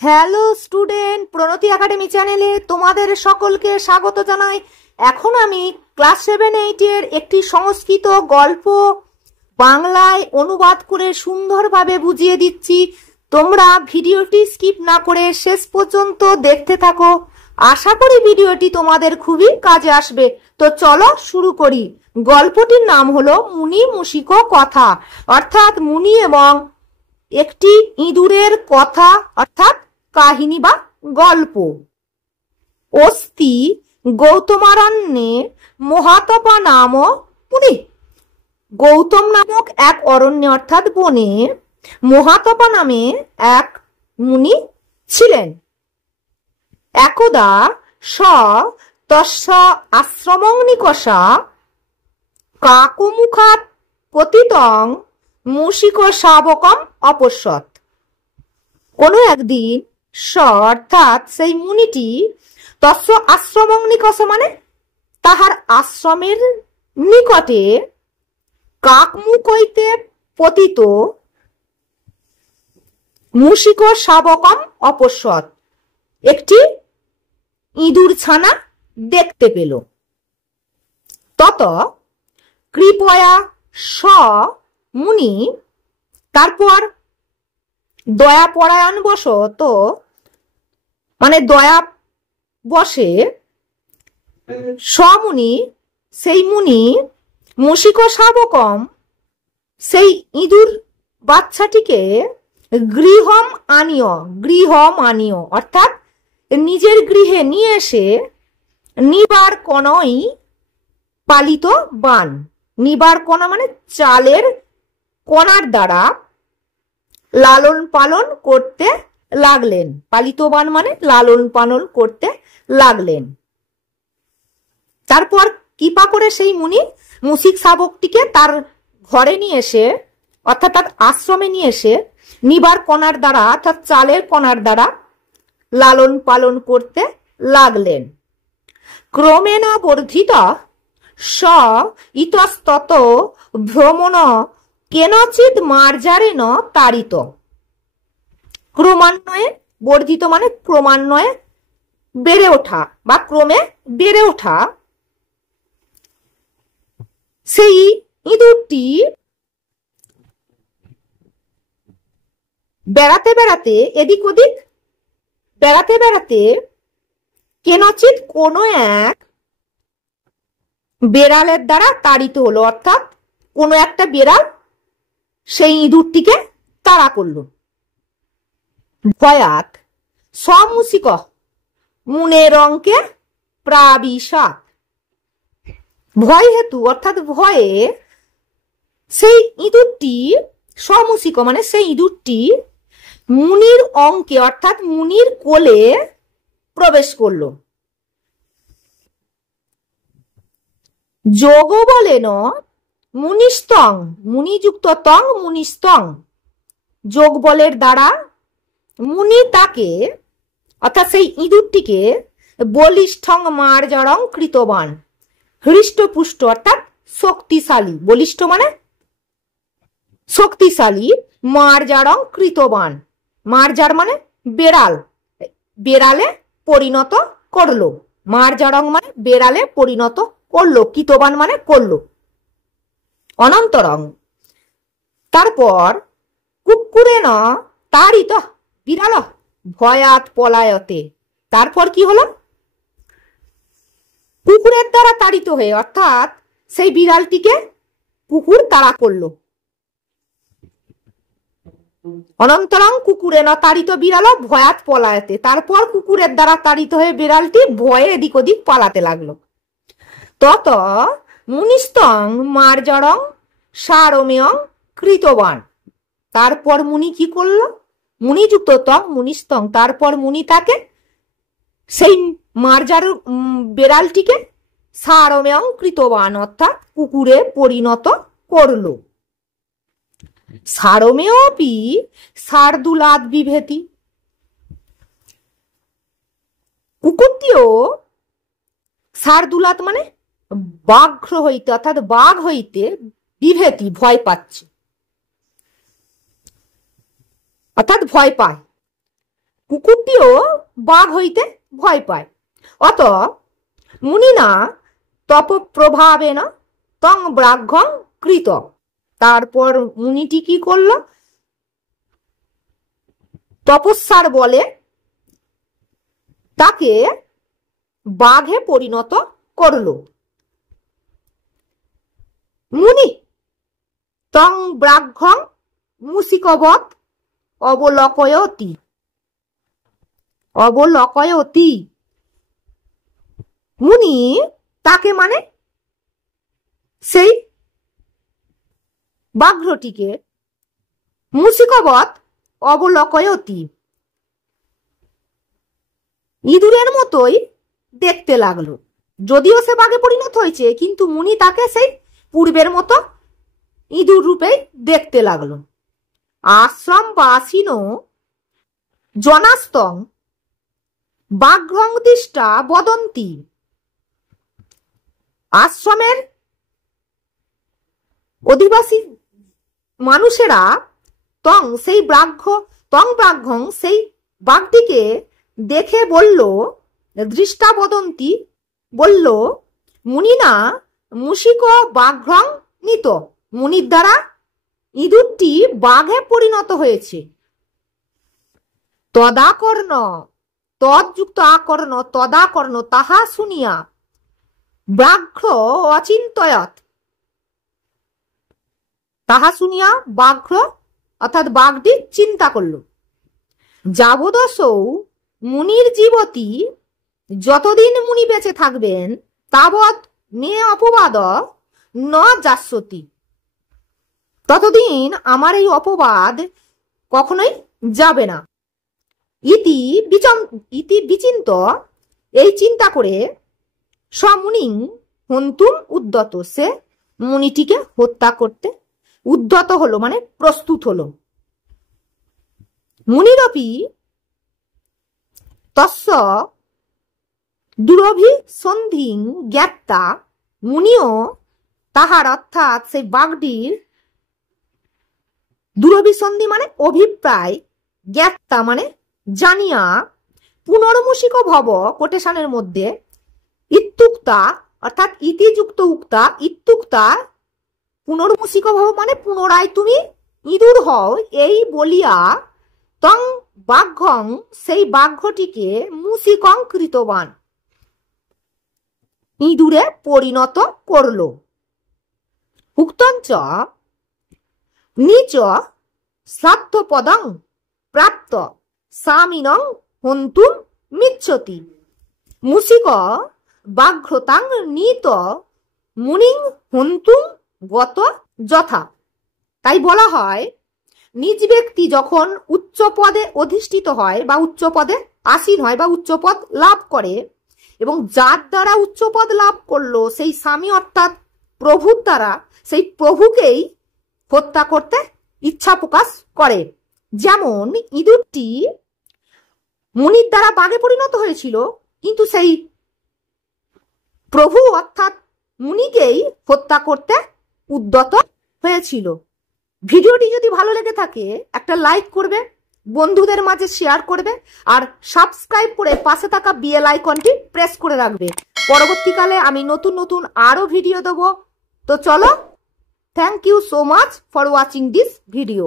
Hello student, প্রণতি academy চ্যানেলে তোমাদের সকলকে স্বাগত জানাই। এখন আমি ক্লাস 7-8 এর একটি সংস্কৃত গল্প বাংলায় অনুবাদ করে সুন্দরভাবে বুঝিয়ে দিচ্ছি। তোমরা ভিডিওটি স্কিপ না করে শেষ পর্যন্ত দেখতে থাকো। আশা করি ভিডিওটি তোমাদের খুবই কাজে আসবে। তো চলো শুরু করি। গল্পটির নাম হলো মুনি মুশিক কথা, অর্থাৎ মুনি এবং একটি ইঁদুরের কথা, অর্থাৎ কাহিনী বা গল্প। অস্তি গৌতমারণ্যে মহাতপা নাম মুনি। গৌতম নামক এক অরণ্যে অর্থাৎ বনে মহাতপা নামে এক মুনি ছিলেন। একদা স তস্য আশ্রমং নিকষা কাকমুখাৎ পতিতং মুশিক শাবকম অপশ্যৎ। কোনো একদিন স অর্থাৎ সেই মুনিটি তস্য আশ্রমং নিকষ মানে তাহার আশ্রমের নিকটে কাকমুখ হইতে পতিত মুশিক শাবকম অপশ্যৎ একটি ইঁদুর ছানা দেখতে পেল। তত কৃপয়া স মুনি, তারপর দয়া পরায়ণ বশত মানে দয়া বসে সমুনি সেই মুনি মুশিক শাবকম সেই ইঁদুর বাচ্চাটিকে গৃহম আনিয় অর্থাৎ নিজের গৃহে নিয়ে এসে নিবার কনই পালিত বান, নিবার কণা মানে চালের কণার দ্বারা লালন পালন করতে লাগলেন। পালিত বান মানে লালন পালন করতে লাগলেন। তারপর কৃপা করে সেই মুনি মুশিক শাবকটিকে তার ঘরে নিয়ে এসে অর্থাৎ তার আশ্রমে নিয়ে এসে নিবার কণার দ্বারা অর্থাৎ চালের কণার দ্বারা লালন পালন করতে লাগলেন। ক্রমেণ বর্ধিত স ইতস্তত ভ্রমণ কেনচিৎ মার্জারেণ তাড়িত। ক্রমান্বয়ে বর্ধিত মানে ক্রমান্বয়ে বেড়ে ওঠা বা ক্রমে বেড়ে ওঠা সেই ইঁদুরটি বেড়াতে বেড়াতে এদিক ওদিক বেড়াতে বেড়াতে কেনচিৎ কোনো এক বেড়ালের দ্বারা তাড়িত হলো, অর্থাৎ কোনো একটা বেড়াল সেই ইঁদুরটিকে তাড়া করলো। ভয়াত সমুশিক মুনের অঙ্কে প্রাবিশাত। ভয় হেতু অর্থাৎ ভয়ে সেই ইঁদুরটি সমুশিক মানে সেই ইঁদুরটি মুনির অঙ্কে অর্থাৎ মুনির কোলে প্রবেশ করলো। যোগ বলেন মুনিস্তং, মুনিযুক্ত তং মুনিস্তং, যোগ বলের দ্বারা মুনি তাকে অর্থাৎ সেই ইঁদুরটিকে বলিষ্ঠং মার্জরং কৃতবান, হৃষ্টপুষ্ট অর্থাৎ শক্তিশালী, বলিষ্ঠ মানে শক্তিশালী, মার্জারং কৃতবান, মার্জার মানে বেড়াল, বেড়ালে পরিণত করলো। মার্জারং মানে বেড়ালে পরিণত করলো, কৃতবান মানে করলো। অনন্তরং তারপর কুক্কুরেণ তাড়িত বিড়াল ভয়াত পলায়তে। তারপর কি হলো? কুকুরের দ্বারা তাড়িত হয়ে অর্থাৎ সেই বিড়ালটিকে কুকুর তাড়া করলো। অনন্তরং কুকুরেণ তাড়িত বিড়াল ভয়াত পলায়তে। তারপর কুকুরের দ্বারা তাড়িত হয়ে বিড়ালটি ভয়ে এদিক ওদিক পালাতে লাগলো। তত মুনিস্তং মার্জরং সারমেয়ং কৃতবান। তারপর মুনি কি করলো? মুনিযুক্ত তং মুনিস্তং, তারপর মুনি তাকে সেই মার্জার বেড়ালটিকে সারমেয়ং কৃতবান অর্থাৎ কুকুরে পরিণত করলো। সারমেয়পি শার্দুলাদ বিভেতি। কুকুরটিও শার্দুলাদ মানে বাঘ্র হইতে অর্থাৎ বাঘ হইতে বিভেতি ভয় পাচ্ছে অর্থাৎ ভয় পায়। কুকুরটিও বাঘ হইতে ভয় পায়। অত মুনিনা তপপ্রভাবেন তং ব্রাঘ্যং কৃত। তারপর মুনিটি কি করল? তপস্যার বলে তাকে বাঘে পরিণত করল। মুনি তং ব্রাঘ্যং মুসিকবৎ অবলোকয়তি। অবলোকয়তি মুনি তাকে মানে সেই বাঘটিকে মুসিকবৎ অবলোকয়তি ইঁদুরের মতোই দেখতে লাগলো। যদিও সে বাঘে পরিণত হয়েছে, কিন্তু মুনি তাকে সেই পূর্বের মতো ইঁদুর রূপেই দেখতে লাগলো। আশ্রম বাসীন জনাস্তং বাঘ্রং দৃষ্টা বদন্তি। আশ্রমের অধিবাসী মানুষেরা তং ব্রাঘ্যং সেই বাঘটিকে দেখে বলল, দৃষ্টা বদন্তি বলল, মুনিনা মুশিক বাঘ্রং নিত। মুনির দ্বারা ইঁদুরটি বাঘে পরিণত হয়েছে। তদাকর্ণ তৎযুক্ত আকর্ণ তদাকর্ণ তাহা শুনিয়া ব্রাঘ্র অচিন্তয়ৎ। তাহা শুনিয়া ব্রাঘ্র অর্থাৎ বাঘটি চিন্তা করল, যাবদসৌ মুনির জীবতী, যতদিন মুনি বেঁচে থাকবেন, তাবৎ মে অপবাদ ন যাস্যতি, ততদিন আমার এই অপবাদ কখনোই যাবে না। ইতি বিচিন্ত এই চিন্তা করে সমুনিং হন্তুম উদ্যত, সে মুনিটিকে হত্যা করতে উদ্যত হলো, মানে প্রস্তুত হলো। মুনিরপি তস্য দুরভিসন্ধিং জ্ঞাত্তা, মুনিও তাহার অর্থাৎ সেই বাঘটির দুরভিসন্ধি মানে অভিপ্রায়, জ্ঞাত্তা মানে জানিয়া, পুনর্মুষিক ভব কোটেশনের মধ্যে ইত্যুক্তা অর্থাৎ ইতিযুক্ত উক্তা, ইত্যুক্তা পুনর্মুষিক ভব মানে পুনরায় তুমি ইঁদুর হও, এই বলিয়া তং বাঘ্যং সেই বাঘ্যটিকে মুসিকং কৃতবান ইঁদুরে পরিণত করল। উক্তঞ্চ নিচ শ্রাদ্ধপদং প্রাপ্ত সামিনং হন্তুম মিচ্ছতি মুসিক বাঘ্রতাং নিত মুনিং হন্তুম গত যথা। তাই বলা হয়, নিজ ব্যক্তি যখন উচ্চ পদে অধিষ্ঠিত হয় বা উচ্চ পদে আসীন হয় বা উচ্চ পদ লাভ করে, এবং যার দ্বারা উচ্চ পদ লাভ করলো সেই স্বামী অর্থাৎ প্রভুর দ্বারা সেই প্রভুকেই হত্যা করতে ইচ্ছা প্রকাশ করে। যেমন ইঁদুরটি মুনির দ্বারা বাঘে পরিণত হয়েছিল, কিন্তু সেই প্রভু অর্থাৎ মুনিকেই হত্যা করতে উদ্যত হয়েছিল। ভিডিওটি যদি ভালো লেগে থাকে একটা লাইক করবে, বন্ধুদের মাঝে শেয়ার করবে, আর সাবস্ক্রাইব করে পাশে থাকা বেল আইকনটি প্রেস করে রাখবে। পরবর্তীকালে আমি নতুন নতুন আরো ভিডিও দেবো। তো চলো, thank you so much for watching this video.